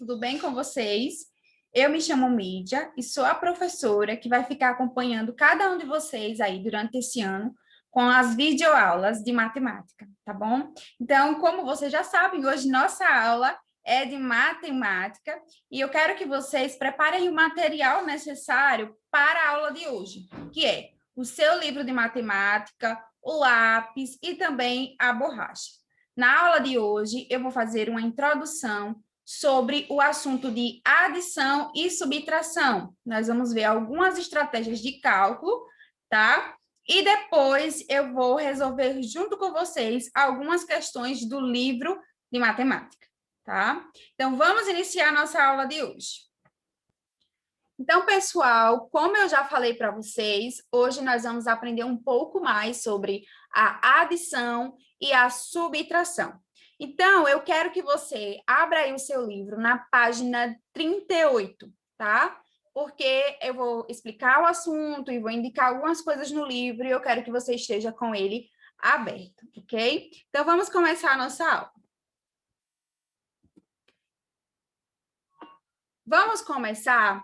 tudo bem com vocês? Eu me chamo Mídia e sou a professora que vai ficar acompanhando cada um de vocês aí durante esse ano com as videoaulas de matemática, tá bom? Então, como vocês já sabem, hoje nossa aula é de matemática e eu quero que vocês preparem o material necessário para a aula de hoje, que é o seu livro de matemática, o lápis e também a borracha. Na aula de hoje, eu vou fazer uma introdução sobre o assunto de adição e subtração. Nós vamos ver algumas estratégias de cálculo, tá? E depois eu vou resolver junto com vocês algumas questões do livro de matemática, tá? Então, vamos iniciar a nossa aula de hoje. Então, pessoal, como eu já falei para vocês, hoje nós vamos aprender um pouco mais sobre a adição e a subtração. Então, eu quero que você abra aí o seu livro na página 38, tá? Porque eu vou explicar o assunto e vou indicar algumas coisas no livro e eu quero que você esteja com ele aberto, ok? Então, vamos começar a nossa aula. Vamos começar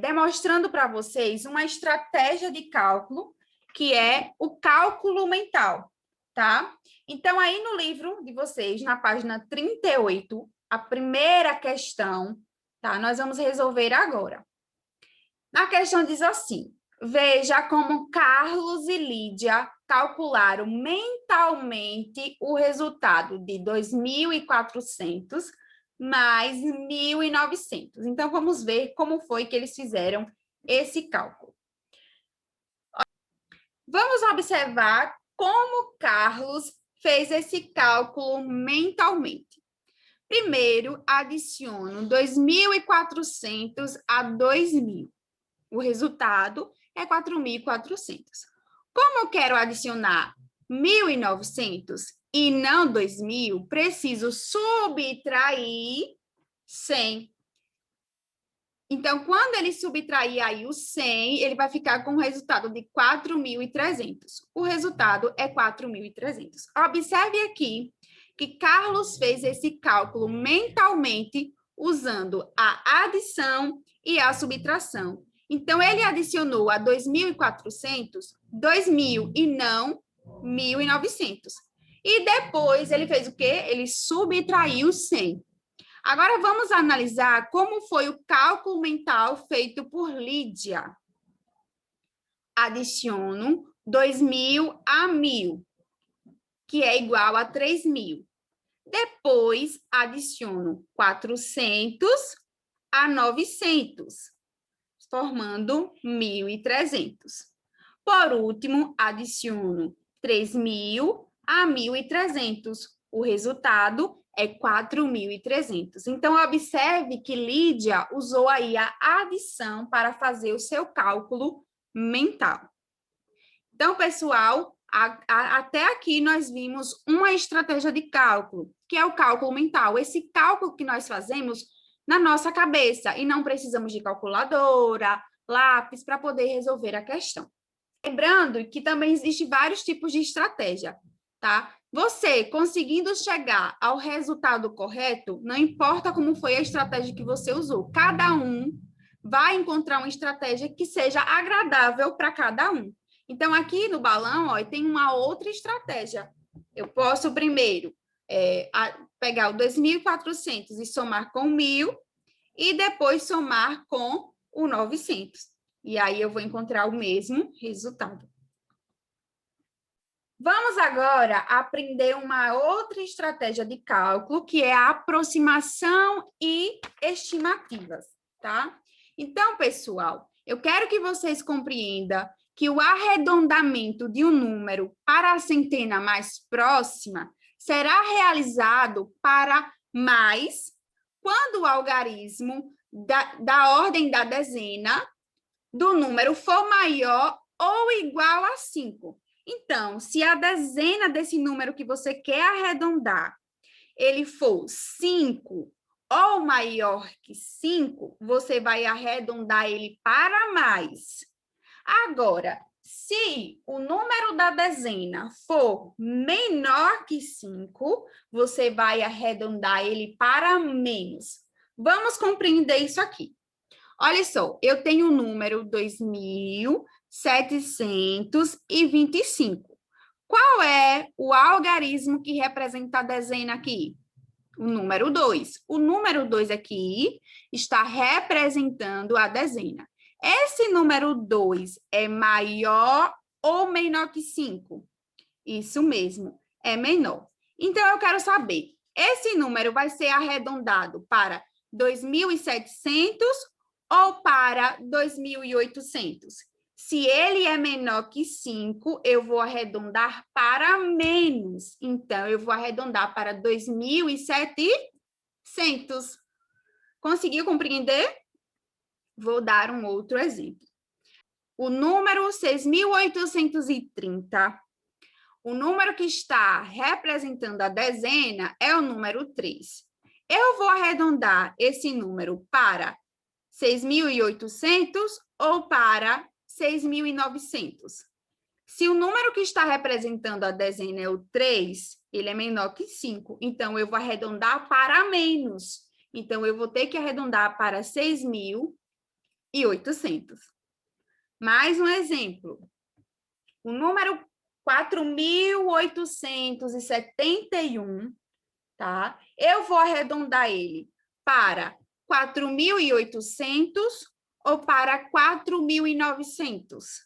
demonstrando para vocês uma estratégia de cálculo, que é o cálculo mental, tá? Então, aí no livro de vocês, na página 38, a primeira questão, tá? Nós vamos resolver agora. A questão diz assim: veja como Carlos e Lídia calcularam mentalmente o resultado de 2.400 mais 1.900. Então, vamos ver como foi que eles fizeram esse cálculo. Vamos observar como Carlos fez esse cálculo mentalmente. Primeiro, adiciono 2.400 a 2.000. O resultado é 4.400. Como eu quero adicionar 1.900 e não 2.000, preciso subtrair 100. Então, quando ele subtrair aí o 100, ele vai ficar com o resultado de 4.300. O resultado é 4.300. Observe aqui que Carlos fez esse cálculo mentalmente usando a adição e a subtração. Então, ele adicionou a 2.400, 2.000 e não 1.900. E depois ele fez o quê? Ele subtraiu 100. Agora, vamos analisar como foi o cálculo mental feito por Lídia. Adiciono 2.000 a 1.000, que é igual a 3.000. Depois, adiciono 400 a 900, formando 1.300. Por último, adiciono 3.000 a 1.300. O resultado é 4.300. Então, observe que Lídia usou aí a adição para fazer o seu cálculo mental. Então, pessoal, até aqui nós vimos uma estratégia de cálculo, que é o cálculo mental. Esse cálculo que nós fazemos na nossa cabeça e não precisamos de calculadora, lápis para poder resolver a questão. Lembrando que também existem vários tipos de estratégia, tá? Você conseguindo chegar ao resultado correto, não importa como foi a estratégia que você usou, cada um vai encontrar uma estratégia que seja agradável para cada um. Então, aqui no balão, ó, tem uma outra estratégia. Eu posso primeiro pegar o 2.400 e somar com 1.000 e depois somar com o 900. E aí eu vou encontrar o mesmo resultado. Vamos agora aprender uma outra estratégia de cálculo, que é a aproximação e estimativas, tá? Então, pessoal, eu quero que vocês compreendam que o arredondamento de um número para a centena mais próxima será realizado para mais quando o algarismo da ordem da dezena do número for maior ou igual a 5. Então, se a dezena desse número que você quer arredondar, ele for 5 ou maior que 5, você vai arredondar ele para mais. Agora, se o número da dezena for menor que 5, você vai arredondar ele para menos. Vamos compreender isso aqui. Olha só, eu tenho o número 2725. Qual é o algarismo que representa a dezena aqui? O número 2. O número 2 aqui está representando a dezena. Esse número 2 é maior ou menor que 5? Isso mesmo, é menor. Então, eu quero saber, esse número vai ser arredondado para 2.700 ou para 2.800? Se ele é menor que 5, eu vou arredondar para menos. Então, eu vou arredondar para 2.700. Conseguiu compreender? Vou dar um outro exemplo. O número 6.830, o número que está representando a dezena é o número 3. Eu vou arredondar esse número para 6.800 ou para 6.900. Se o número que está representando a dezena é o 3, ele é menor que 5. Então, eu vou arredondar para menos. Então, eu vou ter que arredondar para 6.800. Mais um exemplo. O número 4.871, tá? Eu vou arredondar ele para 4.800 ou para 4.900.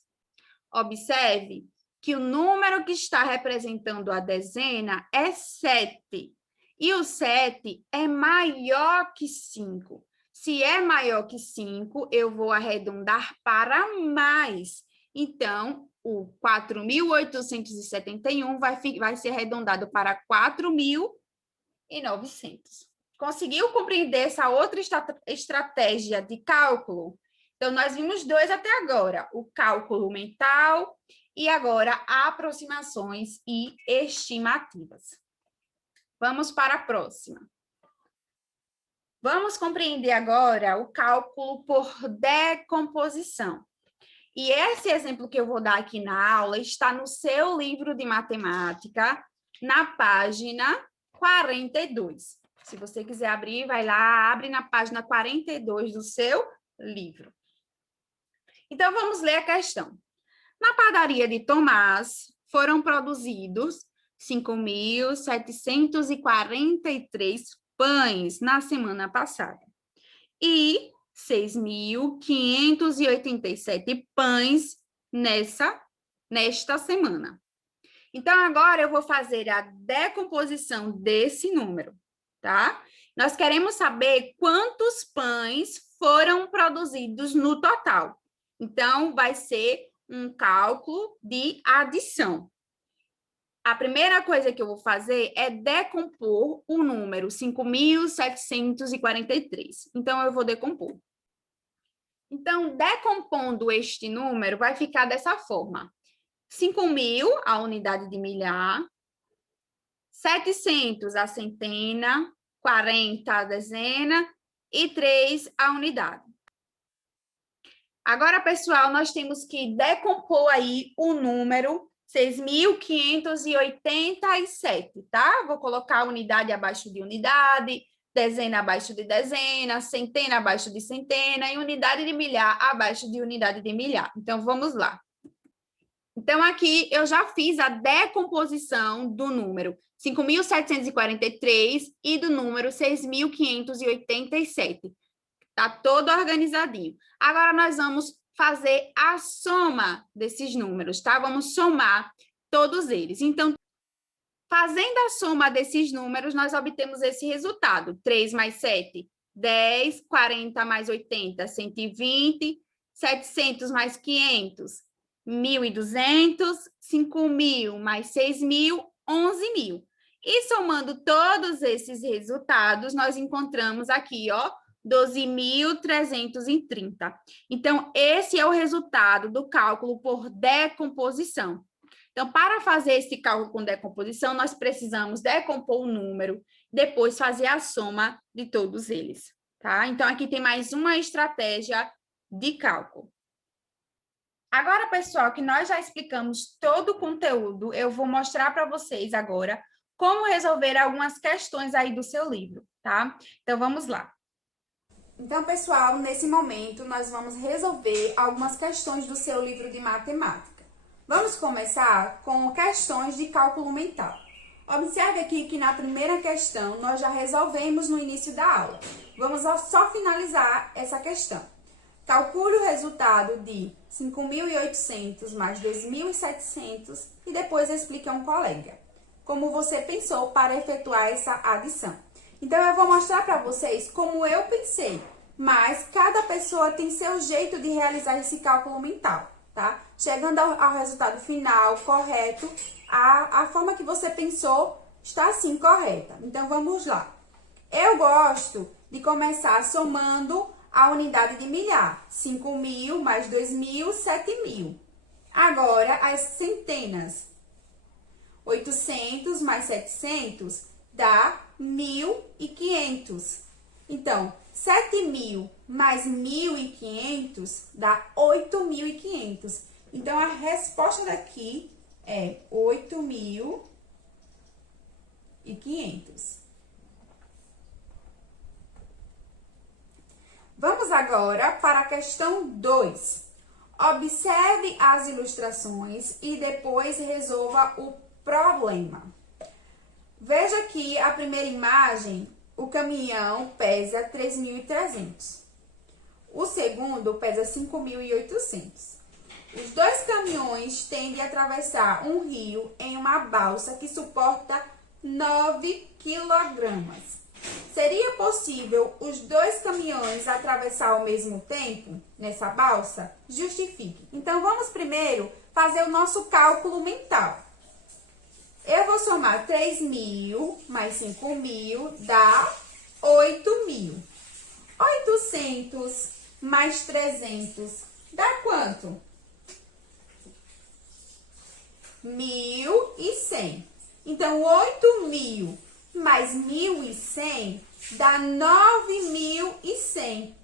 Observe que o número que está representando a dezena é 7. E o 7 é maior que 5. Se é maior que 5, eu vou arredondar para mais. Então, o 4.871 vai ser arredondado para 4.900. Conseguiu compreender essa outra estratégia de cálculo? Então, nós vimos dois até agora, o cálculo mental e agora aproximações e estimativas. Vamos para a próxima. Vamos compreender agora o cálculo por decomposição. E esse exemplo que eu vou dar aqui na aula está no seu livro de matemática, na página 42. Se você quiser abrir, vai lá, abre na página 42 do seu livro. Então, vamos ler a questão. Na padaria de Tomás, foram produzidos 5.743 pães na semana passada e 6.587 pães nesta semana. Então, agora eu vou fazer a decomposição desse número, tá? Nós queremos saber quantos pães foram produzidos no total. Então, vai ser um cálculo de adição. A primeira coisa que eu vou fazer é decompor o número 5.743. Então, eu vou decompor. Então, decompondo este número, vai ficar dessa forma. 5.000, a unidade de milhar, 700, a centena, 40, a dezena, e 3, a unidade. Agora, pessoal, nós temos que decompor aí o número 6.587, tá? Vou colocar a unidade abaixo de unidade, dezena abaixo de dezena, centena abaixo de centena e unidade de milhar abaixo de unidade de milhar. Então, vamos lá. Então, aqui eu já fiz a decomposição do número 5.743 e do número 6.587. Tá todo organizadinho. Agora, nós vamos fazer a soma desses números, tá? Vamos somar todos eles. Então, fazendo a soma desses números, nós obtemos esse resultado. 3 mais 7, 10, 40 mais 80, 120, 700 mais 500, 1.200, 5.000 mais 6.000, 11.000. E somando todos esses resultados, nós encontramos aqui, ó, 12.330. Então, esse é o resultado do cálculo por decomposição. Então, para fazer esse cálculo com decomposição, nós precisamos decompor o número, depois fazer a soma de todos eles, tá? Então, aqui tem mais uma estratégia de cálculo. Agora, pessoal, que nós já explicamos todo o conteúdo, eu vou mostrar para vocês agora como resolver algumas questões aí do seu livro, tá? Então, vamos lá. Então, pessoal, nesse momento, nós vamos resolver algumas questões do seu livro de matemática. Vamos começar com questões de cálculo mental. Observe aqui que na primeira questão, nós já resolvemos no início da aula. Vamos só finalizar essa questão. Calcule o resultado de 5.800 mais 2.700 e depois explique a um colega como você pensou para efetuar essa adição. Então, eu vou mostrar para vocês como eu pensei, mas cada pessoa tem seu jeito de realizar esse cálculo mental, tá? Chegando ao resultado final correto, a forma que você pensou está assim correta. Então, vamos lá. Eu gosto de começar somando a unidade de milhar. 5.000 mais 2.000, 7.000. Agora, as centenas. 800 mais 700 dá 1.500. Então, 7.000 mais 1.500 dá 8.500. Então, a resposta daqui é 8.500. Vamos agora para a questão 2. Observe as ilustrações e depois resolva o problema. Veja aqui a primeira imagem, o caminhão pesa 3.300. O segundo pesa 5.800. Os dois caminhões têm de atravessar um rio em uma balsa que suporta 9 quilogramas. Seria possível os dois caminhões atravessar ao mesmo tempo nessa balsa? Justifique. Então, vamos primeiro fazer o nosso cálculo mental. Eu vou somar 3.000 mais 5.000 dá 8.000. 800 mais 300 dá quanto? 1.100. Então, 8.000 mais 1.100 dá 9.100.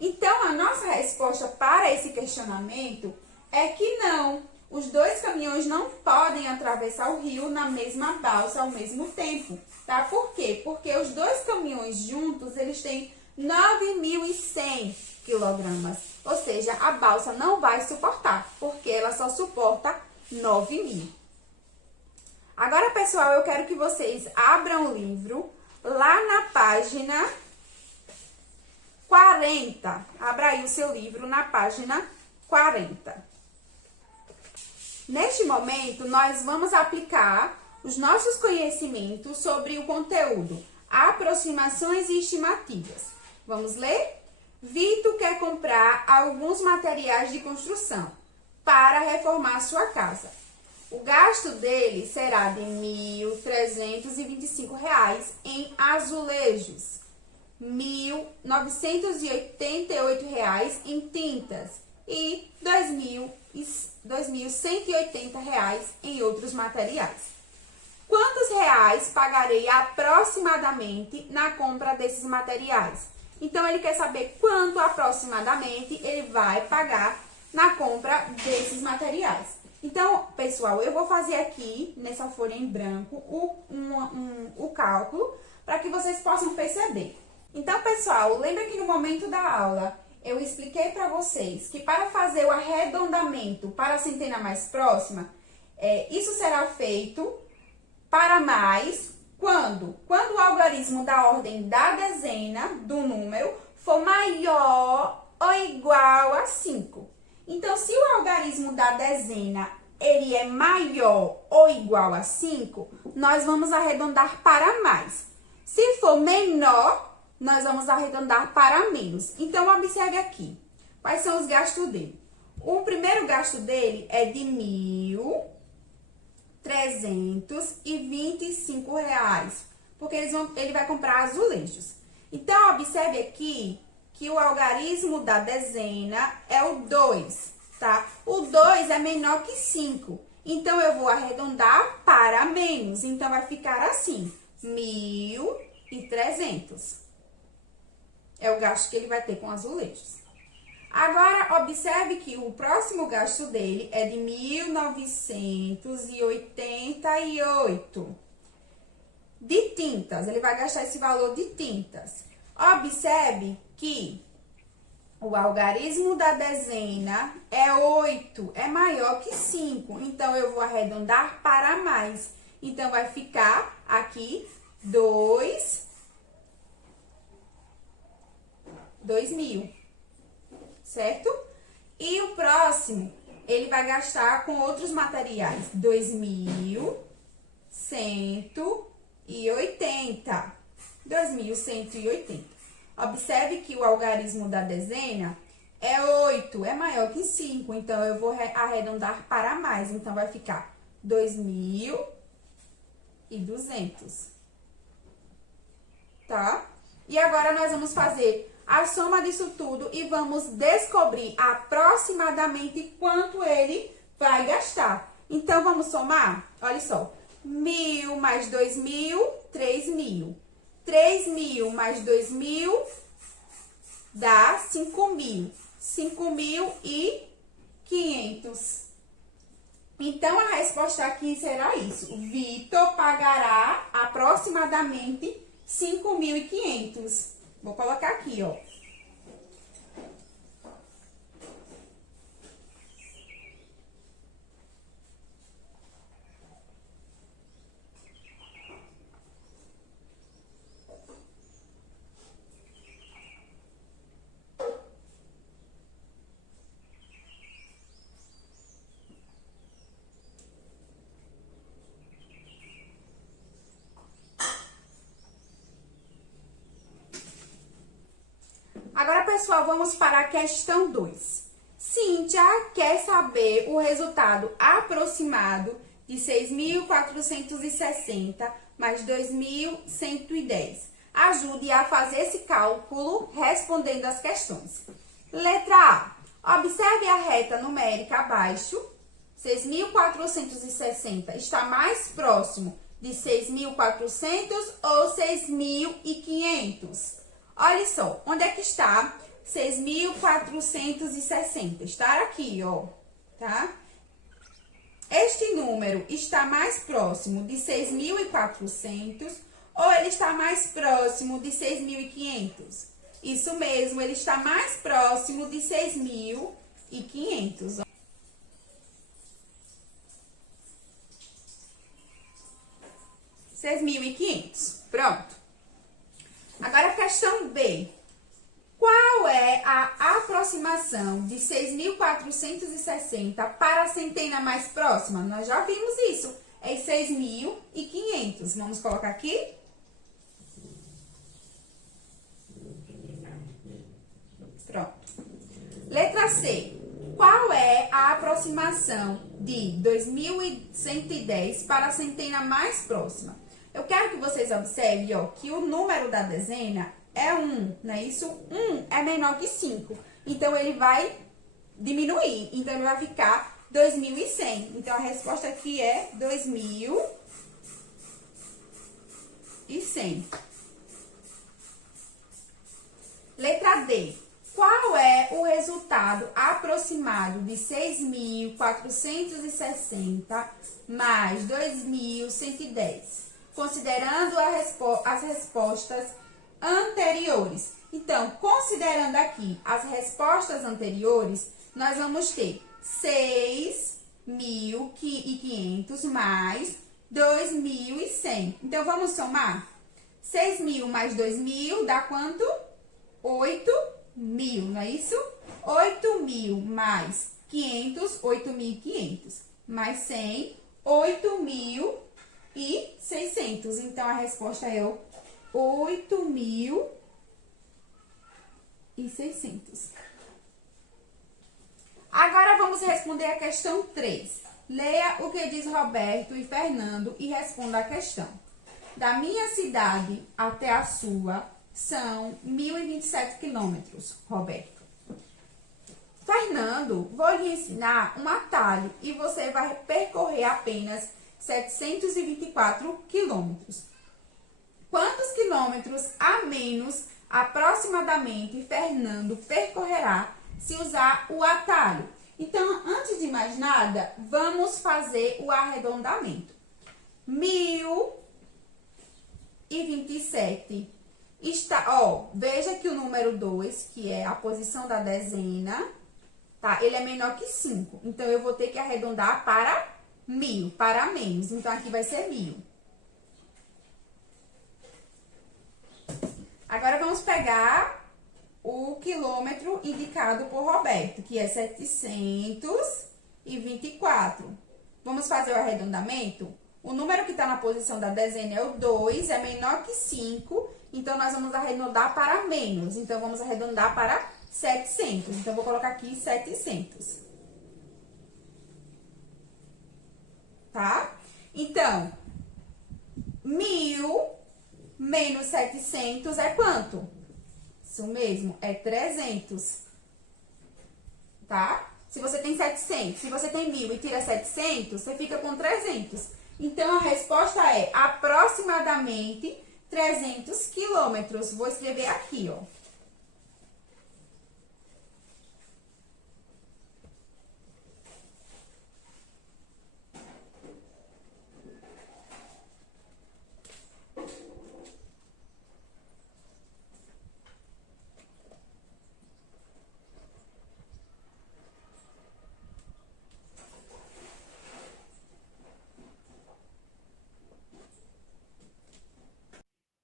Então, a nossa resposta para esse questionamento é que não. Os dois caminhões não podem atravessar o rio na mesma balsa ao mesmo tempo, tá? Por quê? Porque os dois caminhões juntos, eles têm 9.100 quilogramas. Ou seja, a balsa não vai suportar, porque ela só suporta 9.000. Agora, pessoal, eu quero que vocês abram o livro lá na página 40. Abra aí o seu livro na página 40. Neste momento, nós vamos aplicar os nossos conhecimentos sobre o conteúdo, aproximações e estimativas. Vamos ler? Vitor quer comprar alguns materiais de construção para reformar sua casa. O gasto dele será de R$ 1.325 em azulejos, R$ 1.988 em tintas e R$ 2.180 em outros materiais. Quantos reais pagarei aproximadamente na compra desses materiais? Então, ele quer saber quanto aproximadamente ele vai pagar na compra desses materiais. Então, pessoal, eu vou fazer aqui, nessa folha em branco, o cálculo, para que vocês possam perceber. Então, pessoal, lembra que no momento da aula, eu expliquei para vocês que para fazer o arredondamento para a centena mais próxima, isso será feito para mais quando o algarismo da ordem da dezena do número for maior ou igual a 5. Então, se o algarismo da dezena ele é maior ou igual a 5, nós vamos arredondar para mais. Se for menor, nós vamos arredondar para menos. Então, observe aqui. Quais são os gastos dele? O primeiro gasto dele é de R$ 1.325, porque ele vai comprar azulejos. Então, observe aqui que o algarismo da dezena é o 2, tá? O 2 é menor que 5. Então, eu vou arredondar para menos. Então, vai ficar assim, 1.300. É o gasto que ele vai ter com azulejos. Agora, observe que o próximo gasto dele é de 1.988. De tintas, ele vai gastar esse valor de tintas. Observe que o algarismo da dezena é 8, é maior que 5. Então, eu vou arredondar para mais. Então, vai ficar aqui 2.000, certo? E o próximo, ele vai gastar com outros materiais. 2.180. 2.180. Observe que o algarismo da dezena é 8, é maior que 5. Então, eu vou arredondar para mais. Então, vai ficar 2.200. Tá? E agora, nós vamos fazer a soma disso tudo e vamos descobrir aproximadamente quanto ele vai gastar. Então, vamos somar? Olha só. 1.000 mais 2.000, 3.000. 3.000 mais 2.000 dá 5.000. 5.500. Então, a resposta aqui será isso. O Vitor pagará aproximadamente 5.500. Vou colocar aqui, ó. Agora, pessoal, vamos para a questão 2. Cíntia quer saber o resultado aproximado de 6.460 mais 2.110. Ajude a fazer esse cálculo respondendo as questões. Letra A. Observe a reta numérica abaixo. 6.460 está mais próximo de 6.400 ou 6.500? Olha só, onde é que está 6.460? Está aqui, ó, tá? Este número está mais próximo de 6.400 ou ele está mais próximo de 6.500? Isso mesmo, ele está mais próximo de 6.500. 6.500. Pronto. Agora, a questão B. Qual é a aproximação de 6.460 para a centena mais próxima? Nós já vimos isso. É 6.500. Vamos colocar aqui. Pronto. Letra C. Qual é a aproximação de 2.110 para a centena mais próxima? Eu quero que vocês observem, ó, que o número da dezena é 1, não é isso? 1 é menor que 5. Então, ele vai diminuir. Então, ele vai ficar 2.100. Então, a resposta aqui é 2.100. Letra D. Qual é o resultado aproximado de 6.460 mais 2.110? Considerando as respostas anteriores. Então, considerando aqui as respostas anteriores, nós vamos ter 6.500 mais 2.100. Então, vamos somar? 6.000 mais 2.000 dá quanto? 8.000, não é isso? 8.000 mais 500, 8.500. Mais 100, 8.600. Então, a resposta é 8.600. Agora, vamos responder a questão 3. Leia o que diz Roberto e Fernando e responda a questão. Da minha cidade até a sua são 1.027 quilômetros, Roberto. Fernando, vou lhe ensinar um atalho e você vai percorrer apenas 724 quilômetros. Quantos quilômetros a menos, aproximadamente, Fernando percorrerá se usar o atalho? Então, antes de mais nada, vamos fazer o arredondamento. 1.027 Veja que o número 2, que é a posição da dezena, tá? Ele é menor que 5. Então, eu vou ter que arredondar para 1000, para menos. Então, aqui vai ser 1000. Agora, vamos pegar o quilômetro indicado por Roberto, que é 724. Vamos fazer o arredondamento? O número que está na posição da dezena é o 2, é menor que 5, então nós vamos arredondar para menos. Então, vamos arredondar para 700. Então, vou colocar aqui 700. Tá? Então, 1000 menos 700 é quanto? Isso mesmo, é 300. Tá? Se você tem 700, se você tem 1000 e tira 700, você fica com 300. Então, a resposta é aproximadamente 300 quilômetros. Vou escrever aqui, ó.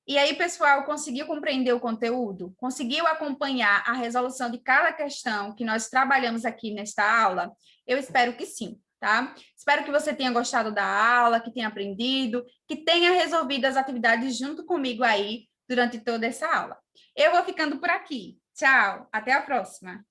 E aí, pessoal, conseguiu compreender o conteúdo? Conseguiu acompanhar a resolução de cada questão que nós trabalhamos aqui nesta aula? Eu espero que sim, tá? Espero que você tenha gostado da aula, que tenha aprendido, que tenha resolvido as atividades junto comigo aí durante toda essa aula. Eu vou ficando por aqui. Tchau, até a próxima.